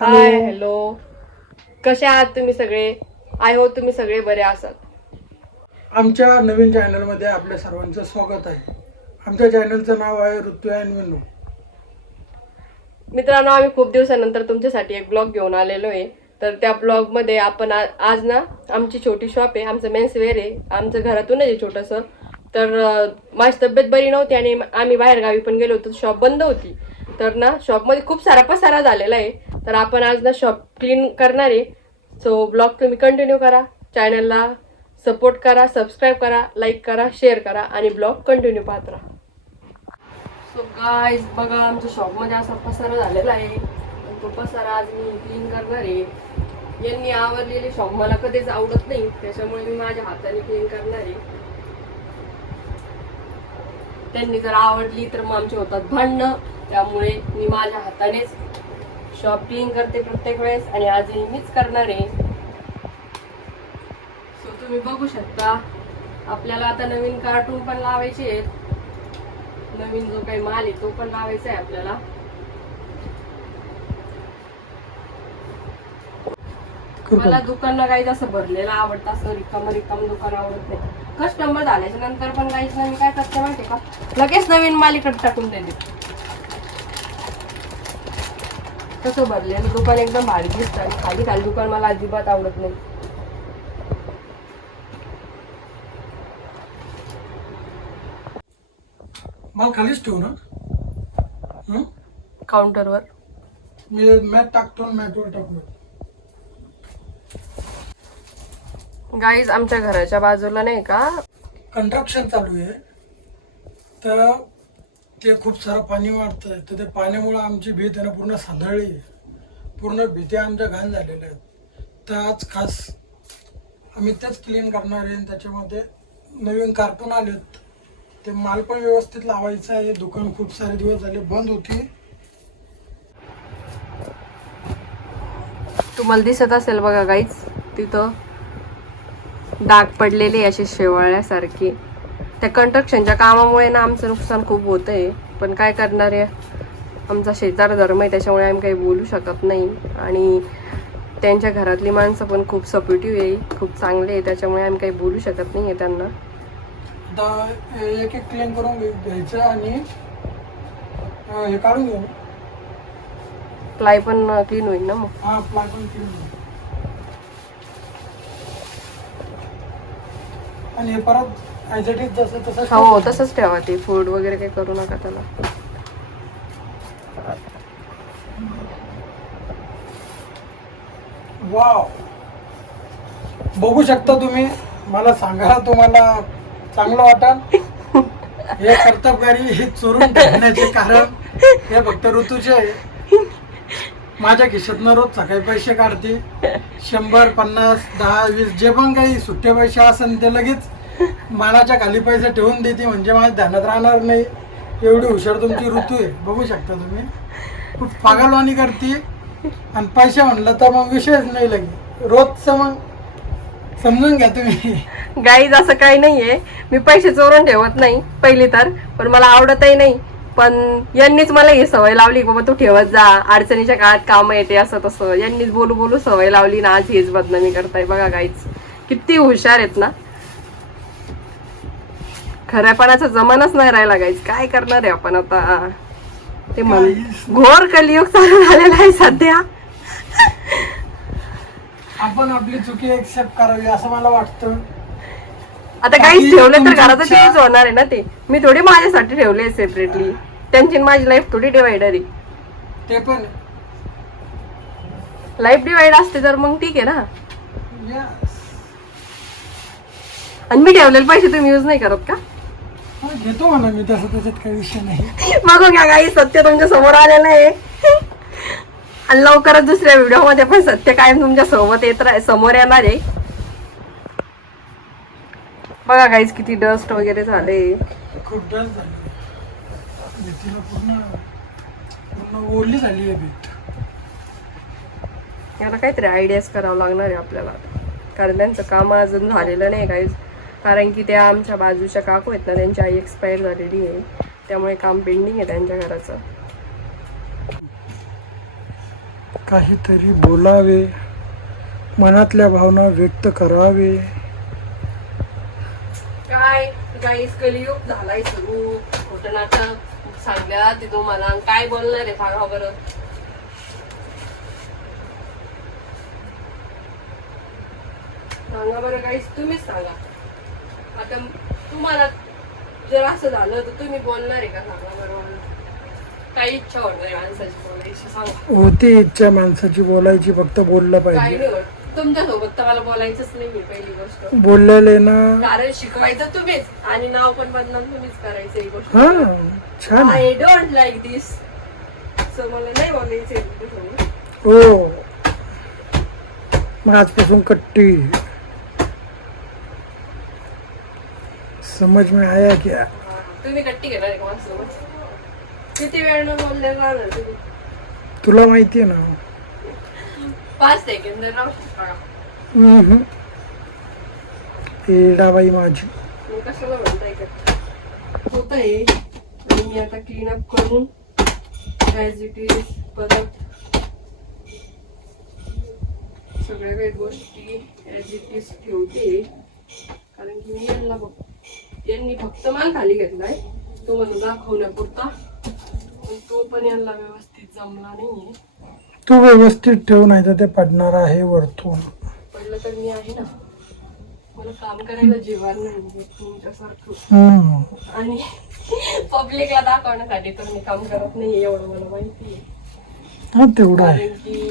Hi hello कसे आहात तुम्ही सगळे? आय होप तुम्ही सगळे बरे असाल. आमच्या नवीन चॅनलमध्ये आपल्या सर्वांचं स्वागत आहे. आमच्या चॅनलचं नाव आहे ऋतुयान विनू. मित्रांनो आम्ही खूप दिवसानंतर तुमच्यासाठी एक ब्लॉग घेऊन आलेलो आहे. तर त्या ब्लॉगमध्ये आपण आ- आज ना आमची छोटी शॉप आहे. आमचं मेन्स वेअर आहे. आमचं घरातूनच आहे छोटंसं. तर अं, माझी तब्येत बरी नव्हती आणि आम्ही बाहेर गावी पण गेलो होतो. शॉप बंद होती. तर ना शॉपमध्ये खूप सारा पसारा झालेला आहे. तर आपण आज ना शॉप क्लीन करणार आहे. सो ब्लॉग तुम्ही कंटिन्यू करा. चॅनलला सपोर्ट करा सबस्क्राईब करा लाईक करा शेअर करा आणि ब्लॉग कंटिन्यू पाहत राहा. सो गाईज बघा आमच्या शॉपमध्ये असा पसारा झालेला आहे. तो पसारा आज मी क्लीन करणार आहे. यांनी आवरलेली शॉप मला कधीच आवडत नाही. त्याच्यामुळे मी माझ्या हाताने क्लीन करणार आहे. त्यांनी जर आवडली तर मग आमचे होतात भांडणं. त्यामुळे मी माझ्या हातानेच शॉप क्लीन करते प्रत्येक वेळेस आणि आजही मीच करणार. आहे सो तुम्ही बघू शकता आपल्याला आता नवीन कार्टून पण लावायचे आहेत. नवीन जो काही माल आहे तो पण लावायचा आहे आपल्याला. मला दुकानला काही असं भरलेलं आवडतं असं रिकाम रिकाम दुकान आवडत नाही. कस्टमर झाल्याच्यानंतर पण काहीच नाही काय करते माहिती का? लगेच नवीन माल इकडे टाकून देते. तसं भरलेलं दुकान एकदम भारी दिसतं आणि खाली खाली दुकान मला अजिबात आवडत नाही. माल खालीच ठेवू ना? काउंटरवर. मी मॅट टाकतो मॅटवर टाकतो गाईज आमच्या घराच्या बाजूला नाही का? कंस्ट्रक्शन चालू आहे. तर ते खूप सारं पाणी वाढतं तर ते पाण्यामुळं आमची भीत आहे ना पूर्ण सांधळली पूर्ण भीती आमच्या घाण झालेल्या आहेत. तर आज खास आम्ही तेच क्लीन करणार आहे आणि त्याच्यामध्ये नवीन कार्टून आलेत. ते माल पण व्यवस्थित लावायचं आहे. दुकान खूप सारे दिवस झाले बंद होती. तुम्हाला दिसत असेल बघा काहीच तिथं डाग पडलेले असे शेवाळ्यासारखे. त्या कंस्ट्रक्शनच्या कामामुळे ना आमचं नुकसान खूप होतं आहे पण काय करणार आहे? आमचा शेजार धर्म आहे त्याच्यामुळे आम्ही काही बोलू शकत नाही. आणि त्यांच्या घरातली माणसं पण खूप सपोर्टिव्ह आहे खूप चांगले आहे त्याच्यामुळे आम्ही काही बोलू शकत नाही आहे त्यांना. आता एक एक क्लीन करून घ्यायचं आणि हे काढून घेऊ. प्लाय पण क्लीन होईल ना मग. हा प्लाय पण क्लीन आणि हे परत हो तसंच ठेवा. ते फूड वगैरे काही करू नका त्याला. वाव बघू शकता तुम्ही. मला सांगा तुम्हाला चांगलं वाटल? हे कर्तबगारी हे चोरून टाकण्याचे कारण हे फक्त ऋतूचे आहे. माझ्या खिशातनं रोज सकाळी पैसे काढते. शंभर पन्नास दहा वीस जे पण काही सुट्टे पैसे असेल ते लगेच मानाच्या खाली पैसे ठेवून देते म्हणजे माझ्या ध्यानात राहणार नाही. एवढी हुशार तुमची ऋतू आहे. बघू शकता तुम्ही. खूप पागलवाणी करते. आणि पैसे म्हणलं तर मग विषयच नाही लगे. रोजचं मग समजून घ्या तुम्ही. गाईज असं काही नाहीये. मी पैसे चोरून ठेवत नाही पहिली तर. पण मला आवडतही नाही. पण यांनीच मला ही सवय लावली बाबा तू ठेवत जा. अडचणीच्या काळात काम येते असं तसं. यांनीच बोलू बोलू सवय लावली ना आज हेच बदनामी करताय. बघा गाईच किती हुशार आहेत ना. खऱ्यापणाचा जमानाच नाही राहिला गाईज काय करणार आहे आपण आता? ते म्हण घोर कलियुग चालू झालेला आहे सध्या. आपण आपली चुकी एक्सेप्ट करावी असं मला वाटतं. आता काहीच ठेवलं तर घराचं तेच होणार आहे ना ते? मी थोडी माझ्यासाठी ठेवले सेपरेटली त्यांची माझी लाईफ थोडी डिवायडर आहे. ते पण. लाईफ डिवाइड असते तर मग ठीक आहे ना. आणि मी ठेवलेले पैसे तुम्ही युज नाही करत का? घेतो म्हणा मी तसं त्याच्यात काही विषय नाही. बघू घ्या काही सत्य तुमच्यासमोर आलेलं आहे. आणि लवकरच दुसऱ्या व्हिडिओमध्ये पण सत्य कायम तुमच्यासोबत येत राह समोर येणार आहे. बघा काहीच किती डस्ट वगैरे झाले खूप डस्ट झाली. भीतीला पूर्ण पूर्ण ओली झाली आहे भीत. याला काहीतरी आयडियाज करावं लागणार आहे आपल्याला. कारण त्यांचं काम अजून झालेलं नाही काहीच कारण की त्या आमच्या बाजूच्या काकू आहेत ना त्यांची आई एक्सपायर झालेली आहे. त्यामुळे काम पेंडिंग आहे त्यांच्या घराचं. काहीतरी बोलावे मनातल्या भावना व्यक्त करावे. काय? गाईस कलियुग झालाय सुरू. नाटक सांगल्या ते तुम्हाला आणि काय बोलणार आहे सांगा बरं. सांगा बरं गाईस तुम्हीच सांगा. आता तुम्हाला जर असं झालं तर तुम्ही बोलणार आहे का सांगा बरं? मला काही इच्छा होत नाही माणसाची बोलायची सांगा. होती इच्छा माणसाची बोलायची फक्त बोललं काही पाहिजे. नाही होत. तुमच्यासोबत तर मला बोलायचंच नाही मी पहिली गोष्ट. बोललेले ना. कारण शिकवायचं तुम्हीच आणि नाव पण बदनाम तुम्हीच करायचं ही गोष्ट. हा छान आहे. I don't like this so मला नाही बोलायचं आहे तुमच्यासोबत. हो. मग आजपासून कट्टी. समज में आया क्या. तुम्ही कट्टी घेणार आहे का माझ्यासोबत? किती वेळ न बोलले राहणार तुम्ही? तुला माहिती आहे ना. पाच सेकंद राहू शकता का? हम्म. एडाबाई माझी. मग कशाला म्हणताय का होत आहे आणि मी आता क्लीन अप करून ॲज इट इज परत सगळ्या काही गोष्टी ॲज इट इज ठेवते. कारण की मी यांना बघ यांनी फक्त माल खाली घेतलाय. तो मला दाखवण्यापुरता पण तो पण यांना व्यवस्थित जमला नाहीये. तू व्यवस्थित ठेव नाही तर ते पडणार आहे वरतून. पडलं तर मी आहे ना. मला काम करायला जीवार नाही तुमच्यासारखं. आणि पब्लिकला दाखवण्यासाठी तर मी काम करत नाही एवढं मला माहिती आहे. हा तेवढं आहे. कारण की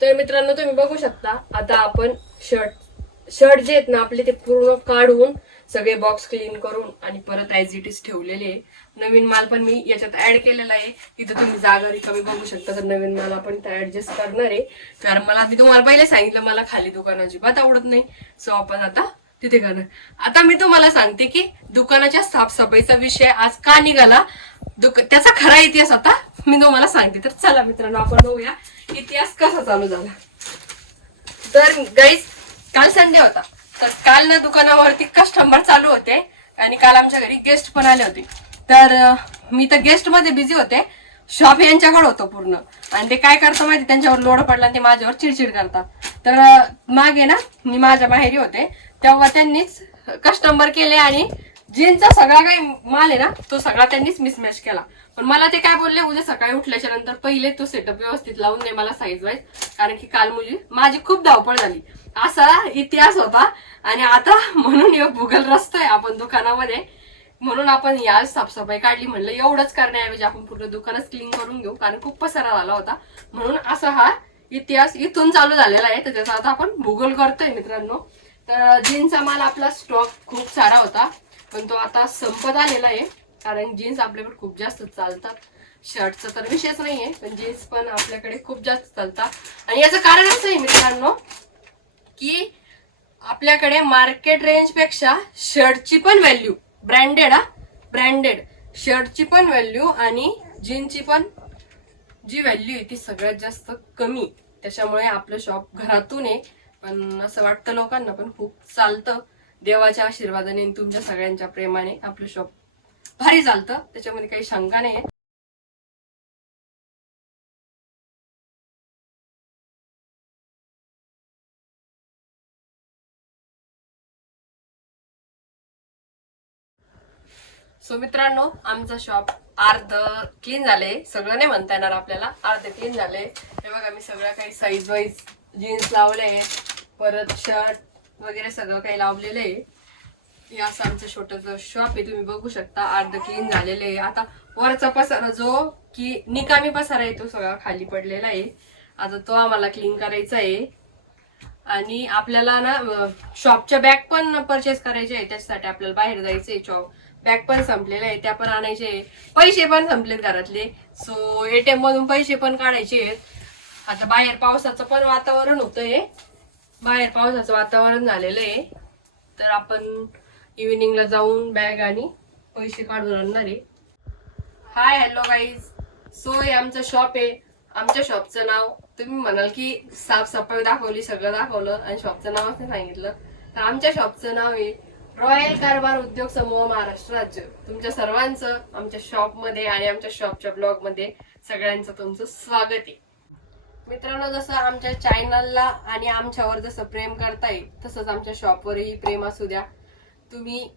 तर मित्रांनो तुम्ही बघू शकता आता आपण शर्ट शर्ट जे आहेत ना आपले ते पूर्ण काढून सगळे बॉक्स क्लीन करून आणि परत ॲज इट इज ठेवलेले आहे. नवीन माल पण मी याच्यात ऍड केलेला आहे. इथं तुम्ही जागा रिकामी बघू शकता. तर नवीन माल आपण त्या ऍडजस्ट करणार आहे. कारण मला मी तुम्हाला पहिले सांगितलं मला खाली दुकान अजिबात आवडत नाही. सो आपण आता तिथे करणार. आता मी तुम्हाला सांगते की दुकानाच्या साफसफाईचा विषय आज का निघाला? दुक त्याचा खरा इतिहास आता मी तुम्हाला सांगते. तर चला मित्रांनो आपण बघूया इतिहास कसा चालू झाला. तर गाईज काल संडे होता. तर काल ना दुकानावरती कस्टमर चालू होते आणि काल आमच्या घरी गेस्ट पण आले होते. तर मी तर गेस्टमध्ये बिझी होते. शॉप यांच्याकडे होतो पूर्ण. आणि ते काय करतं माहिती? त्यांच्यावर लोड पडला आणि ते माझ्यावर चिडचिड करतात. तर मागे ना मी माझ्या माहेरी होते. तेव्हा त्यांनीच कस्टमर केले आणि जीनचा सगळा काही माल आहे ना तो सगळा त्यांनीच मिसमॅच केला. पण मला ते काय बोलले उद्या सकाळी उठल्याच्या नंतर पहिले तो सेटअप व्यवस्थित लावून दे मला साईज वाईज कारण की काल मुली माझी खूप धावपळ झाली. असा इतिहास होता. आणि आता म्हणून एक भूगल रस्त आहे आपण दुकानामध्ये. म्हणून आपण या साफसफाई काढली म्हणलं एवढंच करण्याऐवजी आपण पूर्ण दुकानच क्लीन करून घेऊ. कारण खूप पसारा झाला होता. म्हणून असा हा इतिहास इथून चालू झालेला आहे. तर त्याचा आता आपण भूगोल करतोय मित्रांनो. तर जीनचा माल आपला स्टॉक खूप सारा होता. पण तो आता संपत आलेला आहे. कारण जीन्स आपल्याकडे खूप जास्त चालतात. शर्टचं तर विषयच नाहीये पण जीन्स पण आपल्याकडे खूप जास्त चालतात. आणि याचं कारण असं आहे मित्रांनो की आपल्याकडे मार्केट रेंजपेक्षा शर्टची पण व्हॅल्यू ब्रँडेड हा ब्रँडेड शर्टची पण व्हॅल्यू आणि जीन्सची पण जी व्हॅल्यू आहे ती सगळ्यात जास्त कमी. त्याच्यामुळे आपलं शॉप घरातून आहे. पण असं वाटतं लोकांना पण खूप चालतं. देवाच्या आशीर्वादाने तुमच्या सगळ्यांच्या प्रेमाने आपलं शॉप भारी चालतं त्याच्यामध्ये काही शंका नाही सो मित्रांनो आमचं शॉप अर्ध क्लीन झाले सगळं नाही म्हणता येणार आपल्याला. अर्ध क्लीन झाले हे बघा मी सगळं काही साईज वाईज जीन्स लावले परत शर्ट वगैरे सगळं काही लावलेलं आहे. हे असं आमचं छोटंसं शॉप आहे तुम्ही बघू शकता. अर्ध क्लीन झालेलं आहे. आता वरचा पसारा जो की निकामी पसारा आहे तो सगळा खाली पडलेला आहे. आता तो आम्हाला क्लीन करायचा आहे. आणि आपल्याला ना शॉपच्या बॅग पण परचेस करायचे आहे. त्याच्यासाठी आपल्याला बाहेर जायचंय. शॉप बॅग पण संपलेलं आहे. त्या पण आणायचे आहे. पैसे पण संपलेत घरातले. सो एटीएम मधून पैसे पण काढायचे आहेत. आता बाहेर पावसाचं पण वातावरण होतंय. बाहेर पावसाचं वातावरण झालेलं आहे. तर आपण इव्हिनिंगला जाऊन बॅग आणि पैसे काढून आणणार आहे. हाय हॅलो गाईज सो हे आमचं शॉप आहे. आमच्या शॉपचं नाव तुम्ही म्हणाल की साफसफाई दाखवली सगळं दाखवलं आणि शॉपचं नाव असं सांगितलं. तर आमच्या शॉपचं नाव आहे रॉयल कारभार उद्योग समूह महाराष्ट्र राज्य तुमच्या सर्वांचं आमच्या शॉपमध्ये आणि आमच्या शॉपच्या ब्लॉगमध्ये सगळ्यांचं तुमचं स्वागत आहे. मित्रांनो जसं आमच्या चॅनलला आणि आमच्यावर जसं प्रेम करताय तसंच आमच्या शॉपवरही प्रेम असू द्या. तुम्ही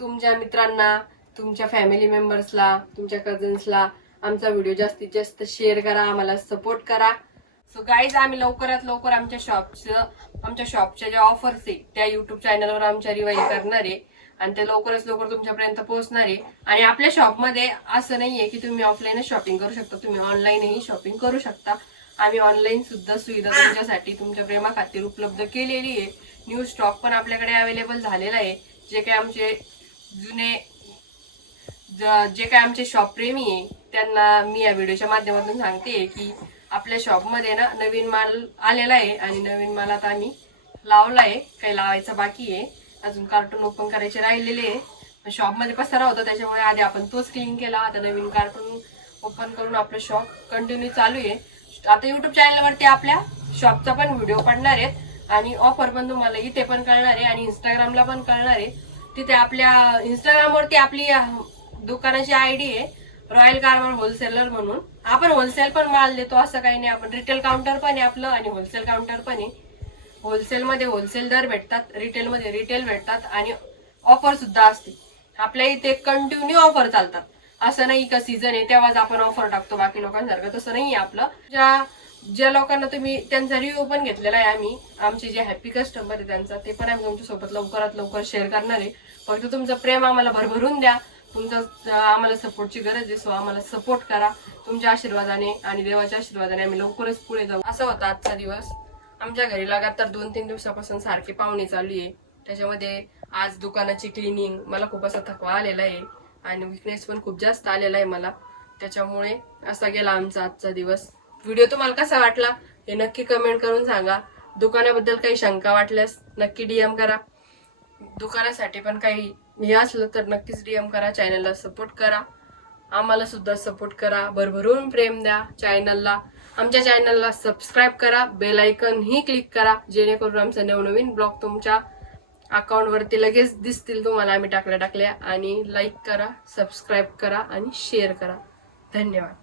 तुमच्या मित्रांना तुमच्या फॅमिली मेंबर्सला तुमच्या कझन्सला आमचा व्हिडिओ जास्तीत जास्त शेअर करा आम्हाला सपोर्ट करा. सो गाईज आम्ही लवकरात लवकर आमच्या शॉपचं आमच्या शॉपच्या ज्या ऑफर्स आहे त्या युट्यूब चॅनलवर आमच्या रिवाईज करणार आहे. आणि ते लवकरच लवकर तुमच्यापर्यंत पोहोचणार आहे. आणि आपल्या शॉपमध्ये असं नाहीये की तुम्ही ऑफलाईनच शॉपिंग करू शकता तुम्ही ऑनलाईनही शॉपिंग करू शकता. आम्ही ऑनलाईन सुद्धा सुविधा तुमच्यासाठी तुमच्या प्रेमा खातीर उपलब्ध केलेली आहे. न्यू स्टॉक पण आपल्याकडे अवेलेबल झालेला आहे. जे काही आमचे जुने ज- जे काही आमचे शॉप प्रेमी आहे त्यांना मी या व्हिडिओच्या माध्यमातून सांगते की आपल्या शॉपमध्ये ना नवीन माल आलेला आहे आणि नवीन माल आता आम्ही लावला आहे. काही लावायचा बाकी आहे. अजून कार्टून ओपन करायचे राहिलेले आहे. शॉपमध्ये पसारा होता त्याच्यामुळे आधी आपण तोच क्लीन केला. आता नवीन कार्टून ओपन करून आपलं शॉप कंटिन्यू चालू आहे. आता युट्यूब चॅनलवरती आपल्या शॉपचा पण व्हिडिओ पडणार आहेत. आणि ऑफर पण तुम्हाला इथे पण कळणार आहे आणि इंस्टाग्रामला पण कळणार आहे. तिथे आपल्या इंस्टाग्रामवरती आपली दुकानाची आय डी आहे. रॉयल कारभार होलसेलर म्हणून. आपण होलसेल पण माल देतो असं काही नाही. आपण रिटेल काउंटर पण आहे आपलं आणि होलसेल काउंटर पण आहे. होलसेलमध्ये होलसेल दर भेटतात रिटेलमध्ये रिटेल भेटतात आणि ऑफर सुद्धा असते. आपल्या इथे कंटिन्यू ऑफर चालतात. असं नाही का सीझन आहे तेव्हाच आपण ऑफर टाकतो बाकी लोकांसारखं. तसं नाही आहे आपलं. ज्या ज्या लोकांना तुम्ही त्यांचा रिव्ह्यू पण घेतलेला आहे आम्ही. आमचे जे हॅपी कस्टमर आहे त्यांचा ते पण आम्ही तुमच्यासोबत लवकरात लवकर शेअर करणार आहे. फक्त तुमचं प्रेम आम्हाला भरभरून द्या. तुमचा आम्हाला सपोर्टची गरज आहे सो आम्हाला सपोर्ट करा. तुमच्या आशीर्वादाने आणि देवाच्या आशीर्वादाने आम्ही लवकरच पुढे जाऊ. असा होता आजचा दिवस. आमच्या घरी लगातार दोन तीन दिवसापासून सारखी पाहुणी चालू आहे. त्याच्यामध्ये आज दुकानाची क्लिनिंग मला खूप असा थकवा आलेला आहे. आणि विकनेस पण खूप जास्त आलेला आहे मला. त्याच्यामुळे असा गेला आमचा आजचा दिवस. व्हिडिओ तुम्हाला कसा वाटला हे नक्की कमेंट करून सांगा. दुकानाबद्दल काही शंका वाटल्यास नक्की डीएम करा. दुकानासाठी पण काही हे असलं तर नक्कीच डीएम करा. चॅनलला सपोर्ट करा. आम्हाला सुद्धा सपोर्ट करा. भरभरून प्रेम द्या चॅनलला आमच्या चॅनलला सबस्क्राईब करा. बेल आयकन ही क्लिक करा. जेणेकरून आमचा नवनवीन ब्लॉग तुमच्या अकाउंटवरती लगेच दिसतील तुम्हाला आम्ही टाकल्या टाकल्या. आणि लाईक करा सबस्क्राईब करा आणि शेअर करा. धन्यवाद.